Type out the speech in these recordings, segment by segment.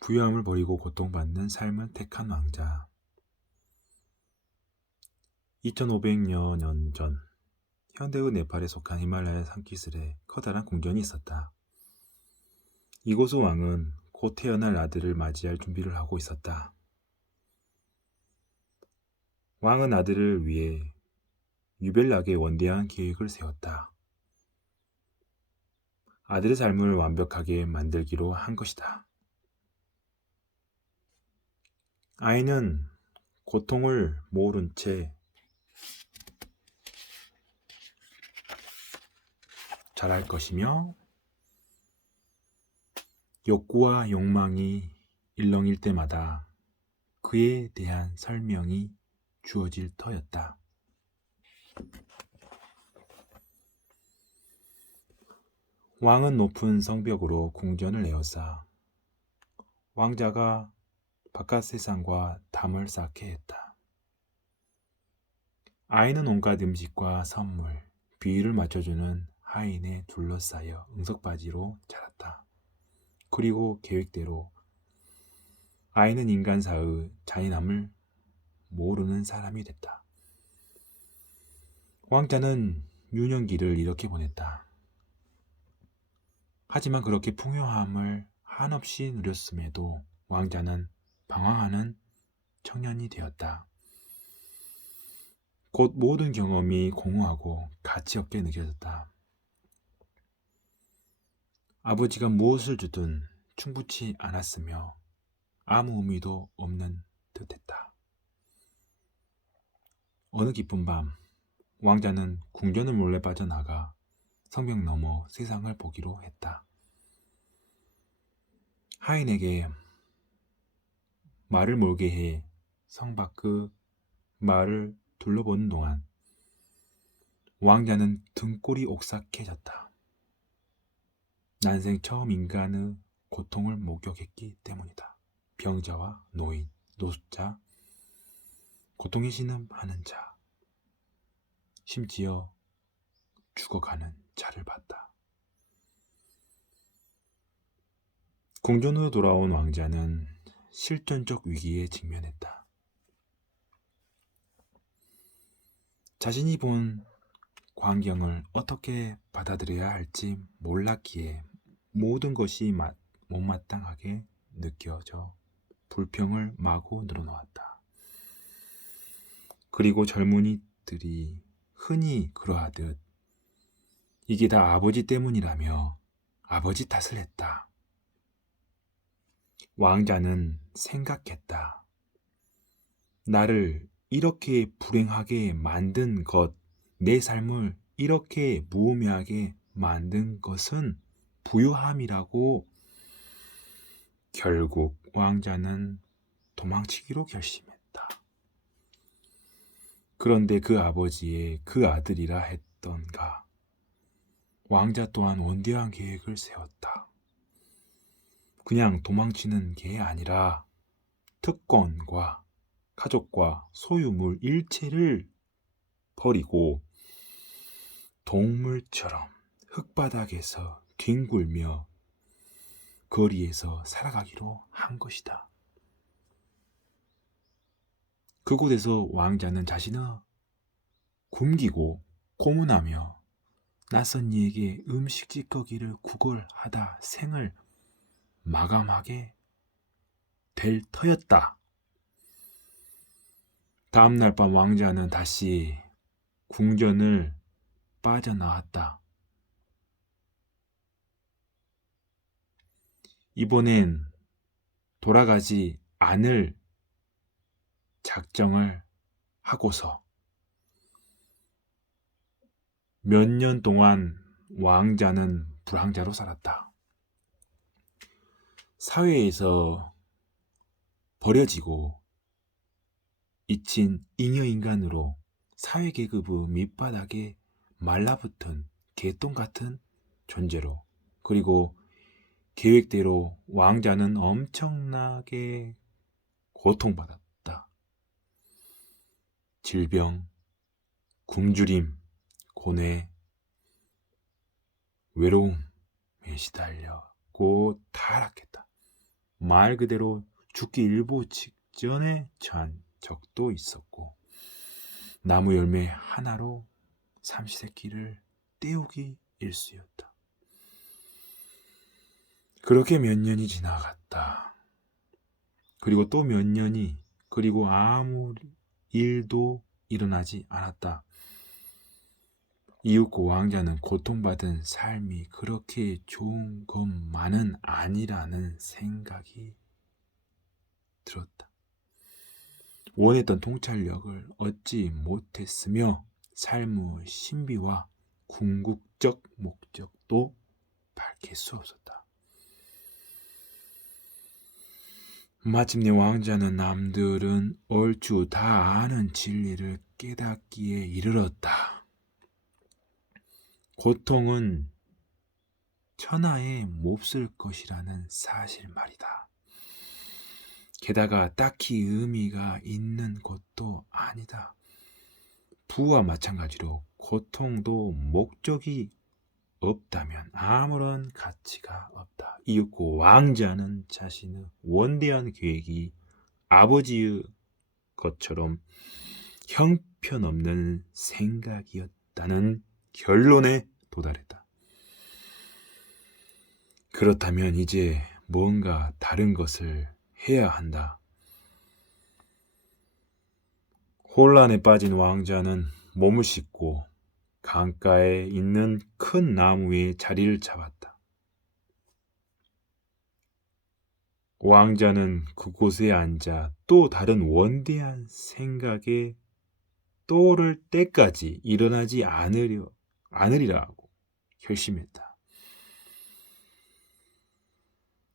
부유함을 버리고 고통받는 삶을 택한 왕자. 2500여 년 전, 현대의 네팔에 속한 히말라야 산기슭에 커다란 궁전이 있었다. 이곳의 왕은 곧 태어날 아들을 맞이할 준비를 하고 있었다. 왕은 아들을 위해 유별나게 원대한 계획을 세웠다. 아들의 삶을 완벽하게 만들기로 한 것이다. 아이는 고통을 모른 채 자랄 것이며 욕구와 욕망이 일렁일 때마다 그에 대한 설명이 주어질 터였다. 왕은 높은 성벽으로 궁전을 에워싸 왕자가 바깥 세상과 담을 쌓게 했다. 아이는 온갖 음식과 선물, 비위를 맞춰주는 하인에 둘러싸여 응석바지로 자랐다. 그리고 계획대로 아이는 인간사의 잔인함을 모르는 사람이 됐다. 왕자는 유년기를 이렇게 보냈다. 하지만 그렇게 풍요함을 한없이 누렸음에도 왕자는 방황하는 청년이 되었다. 곧 모든 경험이 공허하고 가치 없게 느껴졌다. 아버지가 무엇을 주든 충분치 않았으며 아무 의미도 없는 듯했다. 어느 깊은 밤, 왕자는 궁전을 몰래 빠져나가 성벽 너머 세상을 보기로 했다. 하인에게 말을 몰게 해 성 밖의 마을을 둘러보는 동안 왕자는 등골이 오싹해졌다. 난생 처음 인간의 고통을 목격했기 때문이다. 병자와 노인, 노숙자, 고통에 신음하는 자, 심지어 죽어가는 자를 봤다. 궁전으로 돌아온 왕자는 실존적 위기에 직면했다. 자신이 본 광경을 어떻게 받아들여야 할지 몰랐기에 모든 것이 못마땅하게 느껴져 불평을 마구 늘어놓았다. 그리고 젊은이들이 흔히 그러하듯 이게 다 아버지 때문이라며 아버지 탓을 했다. 왕자는 생각했다. 나를 이렇게 불행하게 만든 것, 내 삶을 이렇게 무의미하게 만든 것은 부유함이라고. 결국 왕자는 도망치기로 결심했다. 그런데 그 아버지의 그 아들이라 했던가, 왕자 또한 원대한 계획을 세웠다. 그냥 도망치는 게 아니라 특권과 가족과 소유물 일체를 버리고 동물처럼 흙바닥에서 뒹굴며 거리에서 살아가기로 한 것이다. 그곳에서 왕자는 자신을 굶기고 고문하며 낯선 이에게 음식 찌꺼기를 구걸하다 생을 마감하게 될 터였다. 다음날 밤 왕자는 다시 궁전을 빠져나왔다. 이번엔 돌아가지 않을 작정을 하고서 몇 년 동안 왕자는 불황자로 살았다. 사회에서 버려지고 잊힌 잉여인간으로 사회계급의 밑바닥에 말라붙은 개똥 같은 존재로, 그리고 계획대로 왕자는 엄청나게 고통받았다. 질병, 굶주림, 고뇌, 외로움에 시달렸고 타락했다. 말 그대로 죽기 일보 직전에 처한 적도 있었고 나무 열매 하나로 삼시세끼를 때우기 일쑤였다. 그렇게 몇 년이 지나갔다. 그리고 또 몇 년이 그리고 아무 일도 일어나지 않았다. 이윽고 왕자는 고통받은 삶이 그렇게 좋은 것만은 아니라는 생각이 들었다. 원했던 통찰력을 얻지 못했으며 삶의 신비와 궁극적 목적도 밝힐 수 없었다. 마침내 왕자는 남들은 얼추 다 아는 진리를 깨닫기에 이르렀다. 고통은 천하에 몹쓸 것이라는 사실 말이다. 게다가 딱히 의미가 있는 것도 아니다. 부와 마찬가지로 고통도 목적이 없다면 아무런 가치가 없다. 이윽고 왕자는 자신의 원대한 계획이 아버지의 것처럼 형편없는 생각이었다는 결론에 도달했다. 그렇다면 이제 뭔가 다른 것을 해야 한다. 혼란에 빠진 왕자는 몸을 씻고 강가에 있는 큰 나무에 자리를 잡았다. 왕자는 그곳에 앉아 또 다른 원대한 생각에 떠오를 때까지 일어나지 않으리라고 결심했다.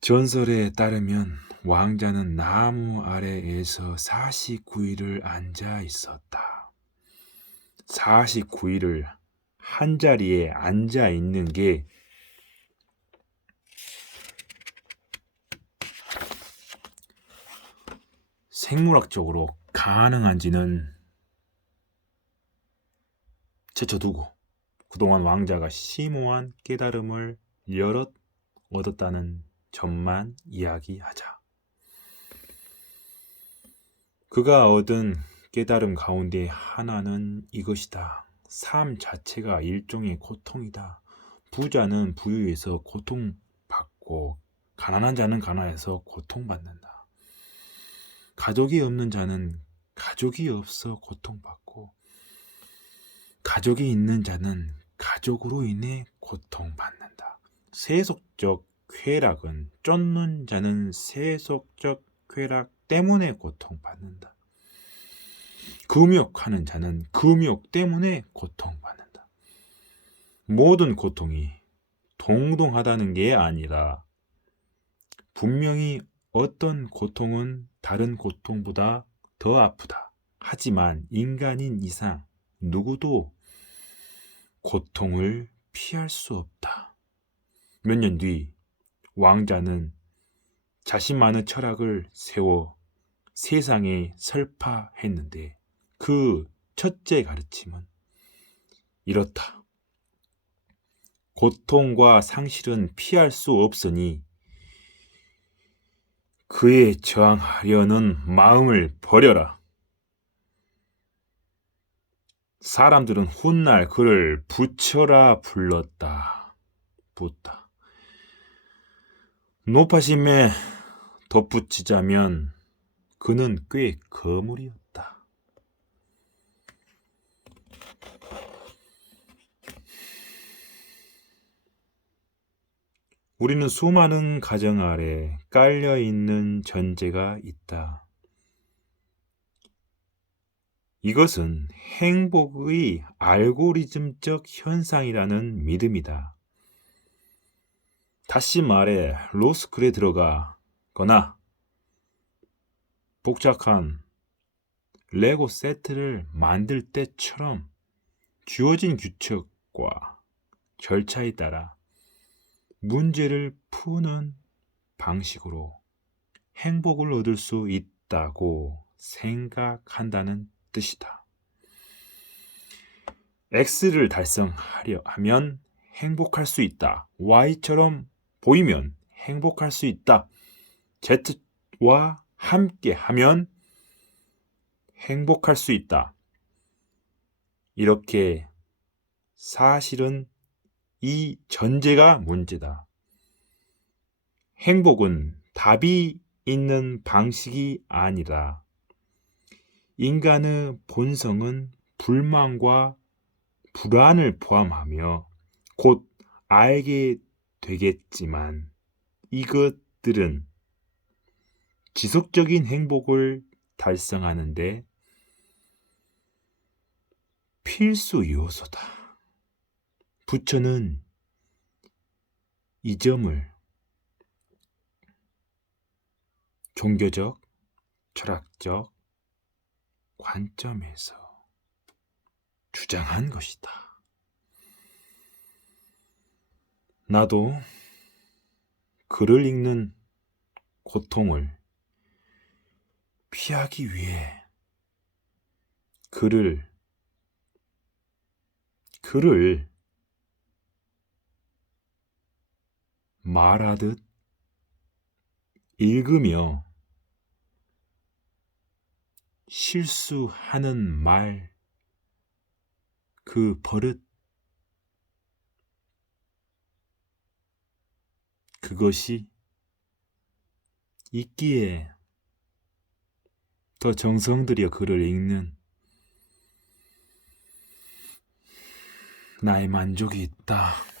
전설에 따르면 왕자는 나무 아래에서 49일을 앉아 있었다. 49일을 한 자리에 앉아 있는 게 생물학적으로 가능한지는 제쳐두고 그동안 왕자가 심오한 깨달음을 여럿 얻었다는 점만 이야기하자. 그가 얻은 깨달음 가운데 하나는 이것이다. 삶 자체가 일종의 고통이다. 부자는 부유해서 고통받고 가난한 자는 가난해서 고통받는다. 가족이 없는 자는 가족이 없어 고통받고 가족이 있는 자는 가족으로 인해 고통받는다. 세속적 쾌락은 쫓는 자는 세속적 쾌락 때문에 고통받는다. 금욕하는 자는 금욕 때문에 고통받는다. 모든 고통이 동등하다는 게 아니라 분명히 어떤 고통은 다른 고통보다 더 아프다. 하지만 인간인 이상 누구도 고통을 피할 수 없다. 몇 년 뒤 왕자는 자신만의 철학을 세워 세상에 설파했는데 그 첫째 가르침은 이렇다. 고통과 상실은 피할 수 없으니 그에 저항하려는 마음을 버려라. 사람들은 훗날 그를 부처라 불렀다. 붓다. 높아심에 덧붙이자면 그는 꽤 거물이었다. 우리는 수많은 가정 아래 깔려있는 전제가 있다. 이것은 행복의 알고리즘적 현상이라는 믿음이다. 다시 말해 로스쿨에 들어가거나 복잡한 레고 세트를 만들 때처럼 주어진 규칙과 절차에 따라 문제를 푸는 방식으로 행복을 얻을 수 있다고 생각한다는 뜻이다. X를 달성하려 하면 행복할 수 있다. Y처럼 보이면 행복할 수 있다. Z와 함께 하면 행복할 수 있다. 이렇게 사실은 이 전제가 문제다. 행복은 답이 있는 방식이 아니라 인간의 본성은 불만과 불안을 포함하며 곧 알게 되겠지만 이것들은 지속적인 행복을 달성하는데 필수 요소다. 부처는 이 점을 종교적, 철학적 관점에서 주장한 것이다. 나도 글을 읽는 고통을 피하기 위해 글을 말하듯 읽으며 실수하는 말, 그 버릇, 그것이 있기에 더 정성 들여 글을 읽는 나의 만족이 있다.